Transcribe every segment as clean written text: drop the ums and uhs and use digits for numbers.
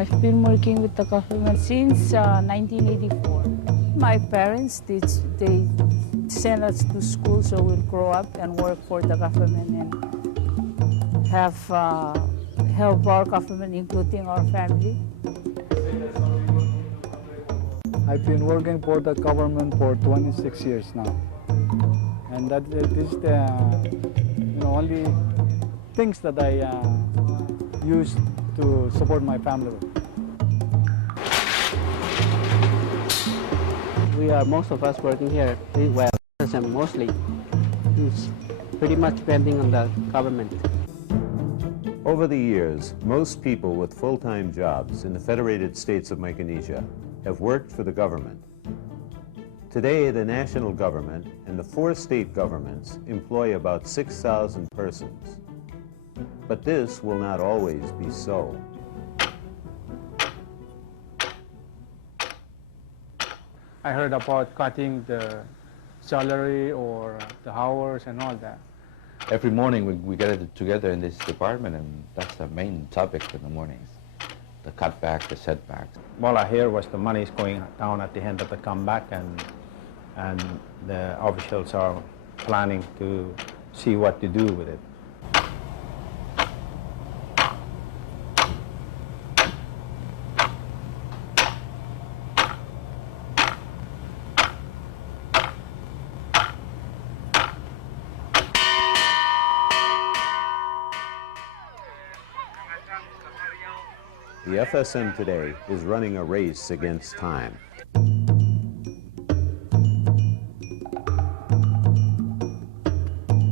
I've been working with the government since 1984. My parents, they sent us to school so we'll grow up and work for the government and have help our government, including our family. I've been working for the government for 26 years now. And that is the only things that I use to support my family. We are, most of us working here, well, mostly, it's pretty much depending on the government. Over the years, most people with full-time jobs in the Federated States of Micronesia have worked for the government. Today, the national government and the 4 state governments employ about 6,000 persons. But this will not always be so. I heard about cutting the salary or the hours and all that. Every morning we get together in this department, and that's the main topic in the mornings. The cutback, the setbacks. All I hear was the money is going down at the end of the comeback, and the officials are planning to see what to do with it. The FSM today is running a race against time.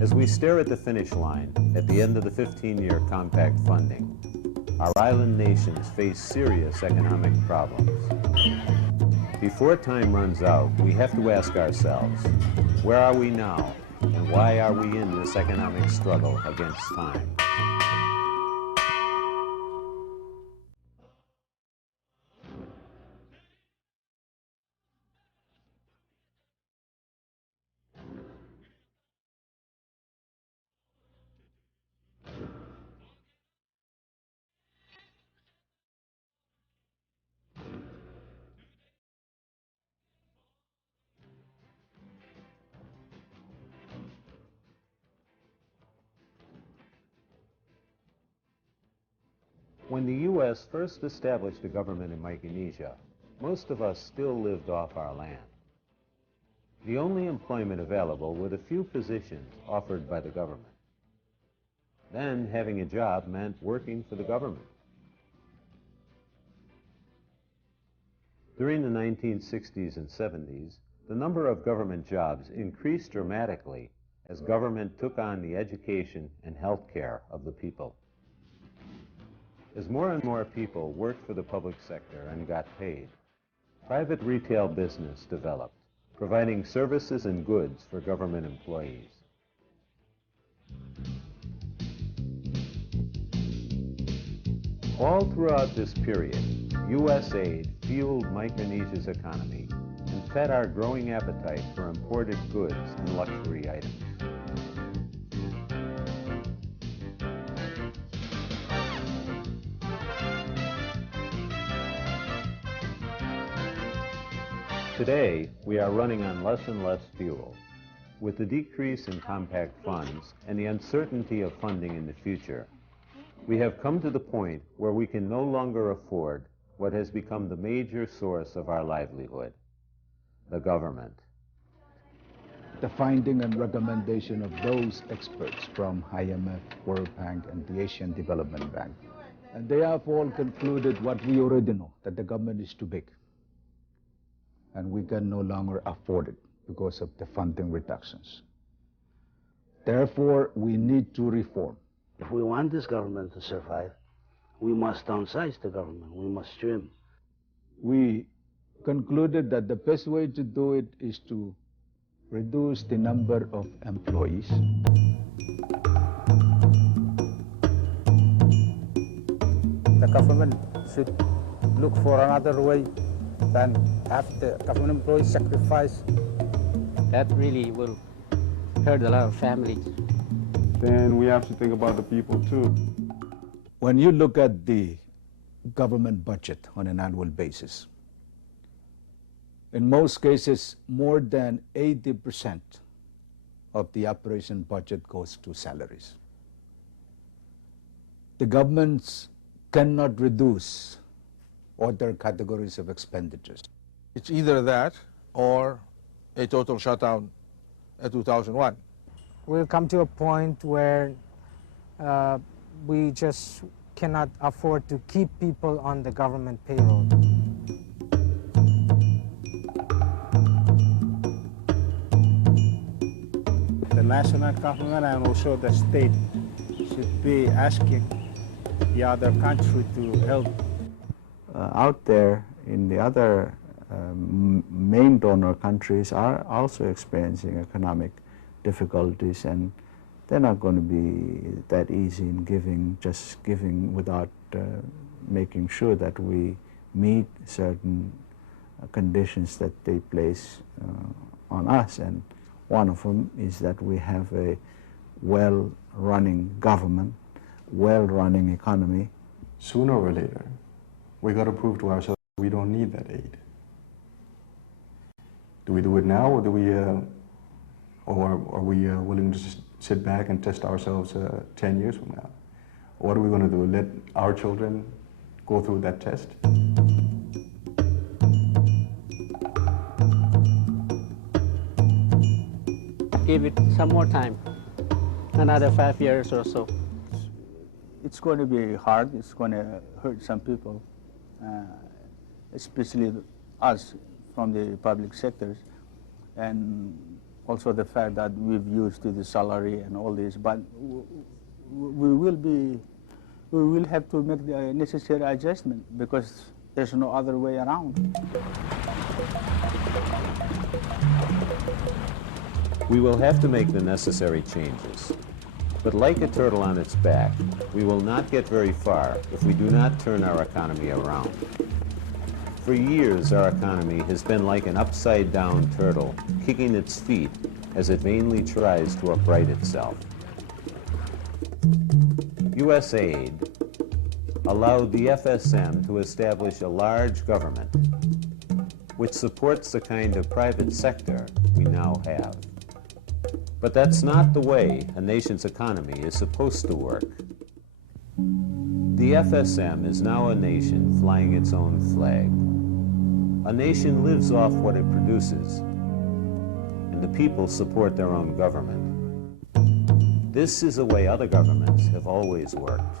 As we stare at the finish line at the end of the 15-year compact funding, our island nations face serious economic problems. Before time runs out, we have to ask ourselves, where are we now, and why are we in this economic struggle against time? When the U.S. first established a government in Micronesia, most of us still lived off our land. The only employment available were the few positions offered by the government. Then, having a job meant working for the government. During the 1960s and 70s, the number of government jobs increased dramatically as government took on the education and health care of the people. As more and more people worked for the public sector and got paid, private retail business developed, providing services and goods for government employees. All throughout this period, U.S. aid fueled Micronesia's economy and fed our growing appetite for imported goods and luxury items. Today, we are running on less and less fuel. With the decrease in compact funds and the uncertainty of funding in the future, we have come to the point where we can no longer afford what has become the major source of our livelihood, the government. The finding and recommendation of those experts from IMF, World Bank, and the Asian Development Bank. And they have all concluded what we already know, that the government is too big. And we can no longer afford it because of the funding reductions. Therefore, we need to reform. If we want this government to survive, we must downsize the government. We must trim. We concluded that the best way to do it is to reduce the number of employees. The government should look for another way than have the government employees sacrifice. That really will hurt a lot of families. Then we have to think about the people too. When you look at the government budget on an annual basis. In most cases, more than 80% of the operation budget goes to salaries. The governments cannot reduce other categories of expenditures. It's either that or a total shutdown at 2001. We'll come to a point where we just cannot afford to keep people on the government payroll. The national government and also the state should be asking the other country to help. Out there in the other main donor countries are also experiencing economic difficulties, and they're not going to be that easy in giving, just giving without making sure that we meet certain conditions that they place on us. And one of them is that we have a well-running government, well-running economy. Sooner or later, we got to prove to ourselves we don't need that aid. Do we do it now, or do we, or are we willing to just sit back and test ourselves 10 years from now? What are we going to do? Let our children go through that test? Give it some more time, another 5 years or so. It's going to be hard. It's going to hurt some people, especially us from the public sectors, and also the fact that we've used to the salary and all this. But we will have to make the necessary adjustment because there's no other way around. We will have to make the necessary changes. But like a turtle on its back, we will not get very far if we do not turn our economy around. For years, our economy has been like an upside-down turtle, kicking its feet as it vainly tries to upright itself. U.S. aid allowed the FSM to establish a large government, which supports the kind of private sector we now have. But that's not the way a nation's economy is supposed to work. The FSM is now a nation flying its own flag. A nation lives off what it produces, and the people support their own government. This is the way other governments have always worked.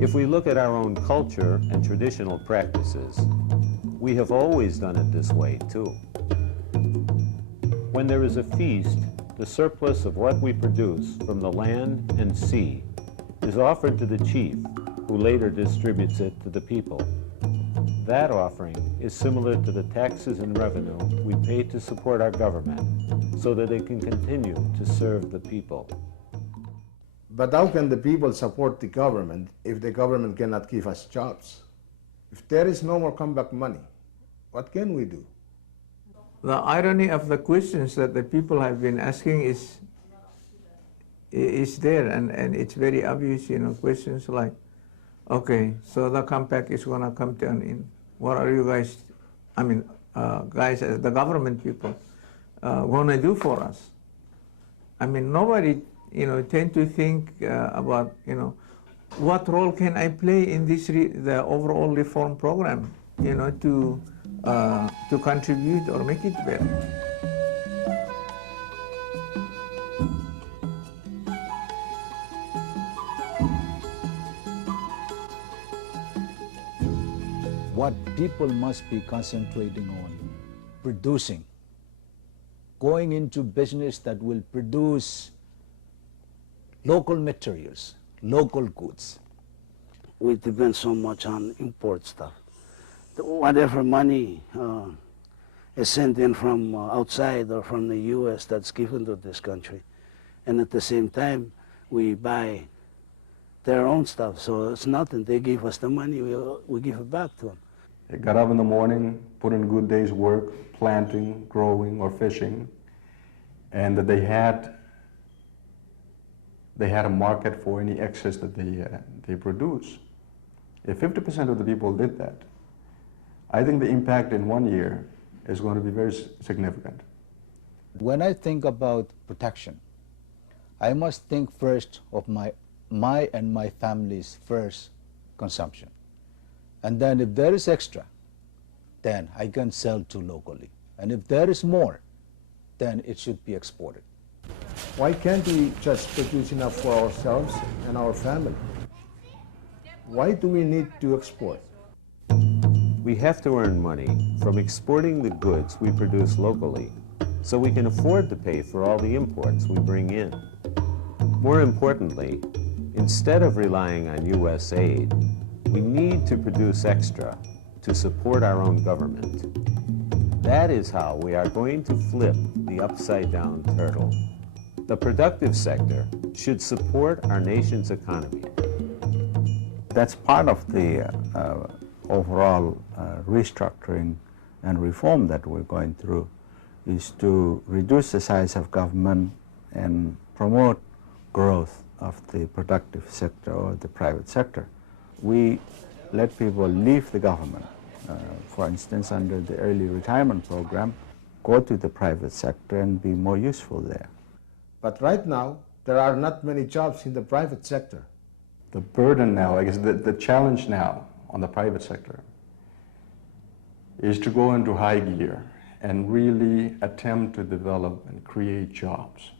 If we look at our own culture and traditional practices, we have always done it this way too. When there is a feast, the surplus of what we produce from the land and sea is offered to the chief, who later distributes it to the people. That offering is similar to the taxes and revenue we pay to support our government so that it can continue to serve the people. But how can the people support the government if the government cannot give us jobs? If there is no more comeback money, what can we do? The irony of the questions that the people have been asking is there, and it's very obvious, questions like, okay, so the comeback is going to come to an end. What are you guys, guys, as the government people, going to do for us? Nobody, tend to think about, what role can I play in this, the overall reform program, to contribute or make it better. What people must be concentrating on, producing, going into business that will produce local materials, local goods. We depend so much on import stuff. Whatever money is sent in from outside or from the U.S. that's given to this country. And at the same time, we buy their own stuff. So it's nothing. They give us the money, we give it back to them. They got up in the morning, put in a good day's work, planting, growing, or fishing, and that they had a market for any excess that they produce. If 50% of the people did that, I think the impact in 1 year is going to be very significant. When I think about protection, I must think first of my and my family's first consumption. And then if there is extra, then I can sell to locally. And if there is more, then it should be exported. Why can't we just produce enough for ourselves and our family? Why do we need to export? We have to earn money from exporting the goods we produce locally so we can afford to pay for all the imports we bring in. More importantly, instead of relying on U.S. aid, we need to produce extra to support our own government. That is how we are going to flip the upside-down turtle. The productive sector should support our nation's economy. That's part of the overall restructuring and reform that we're going through, is to reduce the size of government and promote growth of the productive sector or the private sector. We let people leave the government, for instance, under the early retirement program, go to the private sector and be more useful there. But right now, there are not many jobs in the private sector. The burden now, I guess the challenge now on the private sector is to go into high gear and really attempt to develop and create jobs.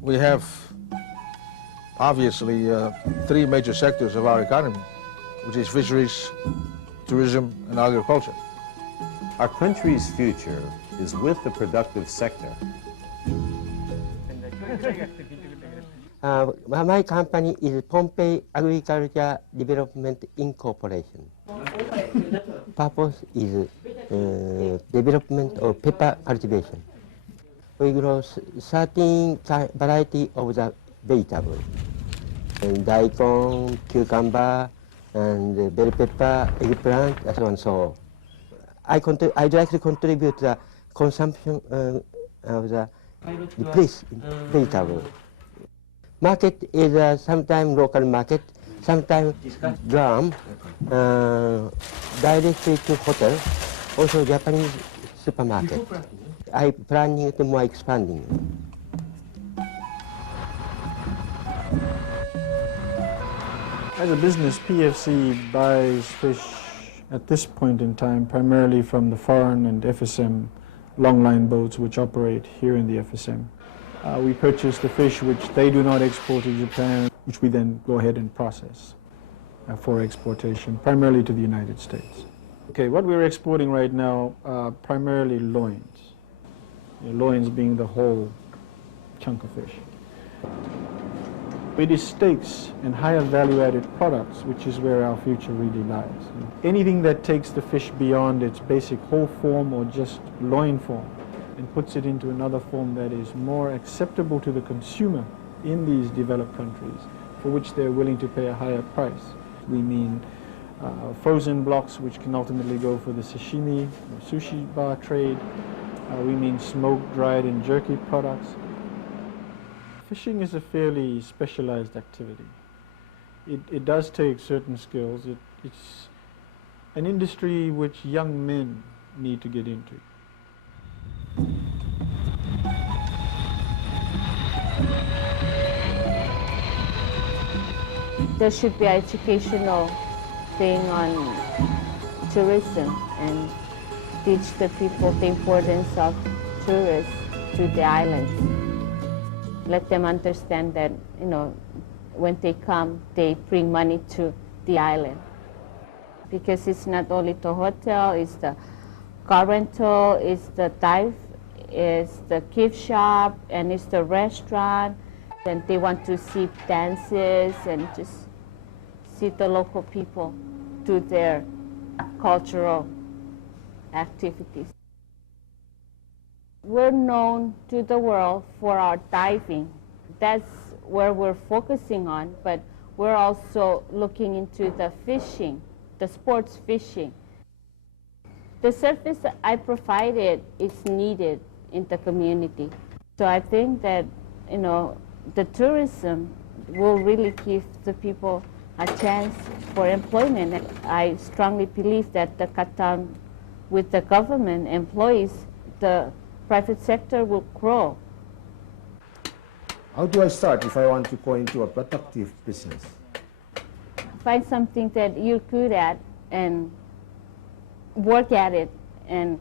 We have obviously three major sectors of our economy, which is fisheries, tourism, and agriculture. Our country's future is with the productive sector. My company is Pompey Agriculture Development Incorporation. Purpose is development of pepper cultivation. We grow 13 variety of the vegetable, and daikon, cucumber, and bell pepper, eggplant, and so on. So I'd like to contribute to the consumption of the place vegetable. Market is sometimes local market, sometimes drum, directly to hotel, also Japanese supermarket. I planning to more expanding. As a business, PFC buys fish at this point in time primarily from the foreign and FSM longline boats which operate here in the FSM. We purchase the fish which they do not export to Japan, which we then go ahead and process for exportation, primarily to the United States. Okay, what we're exporting right now are primarily loins. Loins being the whole chunk of fish. It is steaks and higher value-added products, which is where our future really lies. Anything that takes the fish beyond its basic whole form or just loin form and puts it into another form that is more acceptable to the consumer in these developed countries, for which they're willing to pay a higher price. We mean frozen blocks, which can ultimately go for the sashimi or sushi bar trade. We mean smoked, dried, and jerky products. Fishing is a fairly specialized activity. It does take certain skills. It's an industry which young men need to get into. There should be an educational thing on tourism and teach the people the importance of tourists to the islands. Let them understand that, when they come, they bring money to the island. Because it's not only the hotel, it's the car rental, it's the dive, it's the gift shop, and it's the restaurant. And they want to see dances and just see the local people do their cultural activities. We're known to the world for our diving. That's where we're focusing on, but we're also looking into the fishing, the sports fishing. The service I provided is needed in the community. So I think that, the tourism will really give the people a chance for employment. I strongly believe that the cut down with the government employees, the private sector will grow. How do I start if I want to go into a productive business? Find something that you're good at and work at it and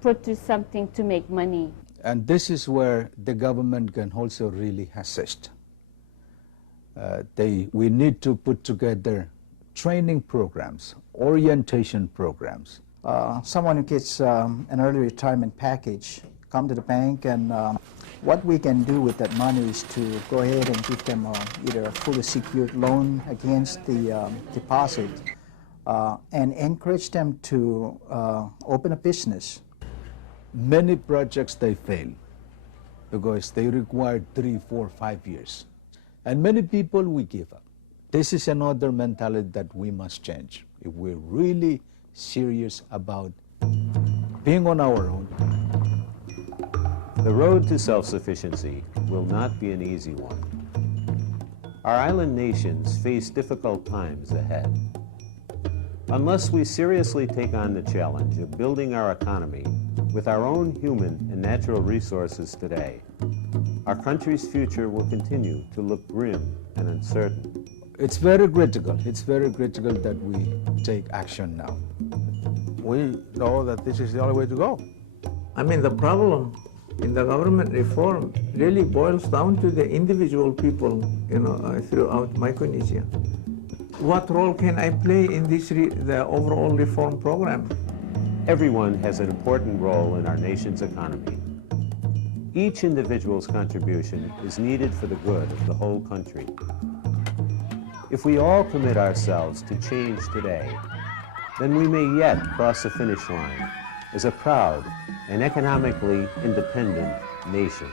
produce something to make money. And this is where the government can also really assist. We need to put together training programs, orientation programs. Someone who gets an early retirement package come to the bank, and what we can do with that money is to go ahead and give them either a fully secured loan against the deposit and encourage them to open a business. Many projects, they fail because they require 3, 4, 5 years. And many people, we give up. This is another mentality that we must change if we're really serious about being on our own. The road to self-sufficiency will not be an easy one. Our island nations face difficult times ahead. Unless we seriously take on the challenge of building our economy with our own human and natural resources today, our country's future will continue to look grim and uncertain. It's very critical. It's very critical that we take action now. We know that this is the only way to go. I mean, the problem in the government reform really boils down to the individual people, throughout Micronesia. What role can I play in the overall reform program? Everyone has an important role in our nation's economy. Each individual's contribution is needed for the good of the whole country. If we all commit ourselves to change today, then we may yet cross the finish line as a proud and economically independent nation.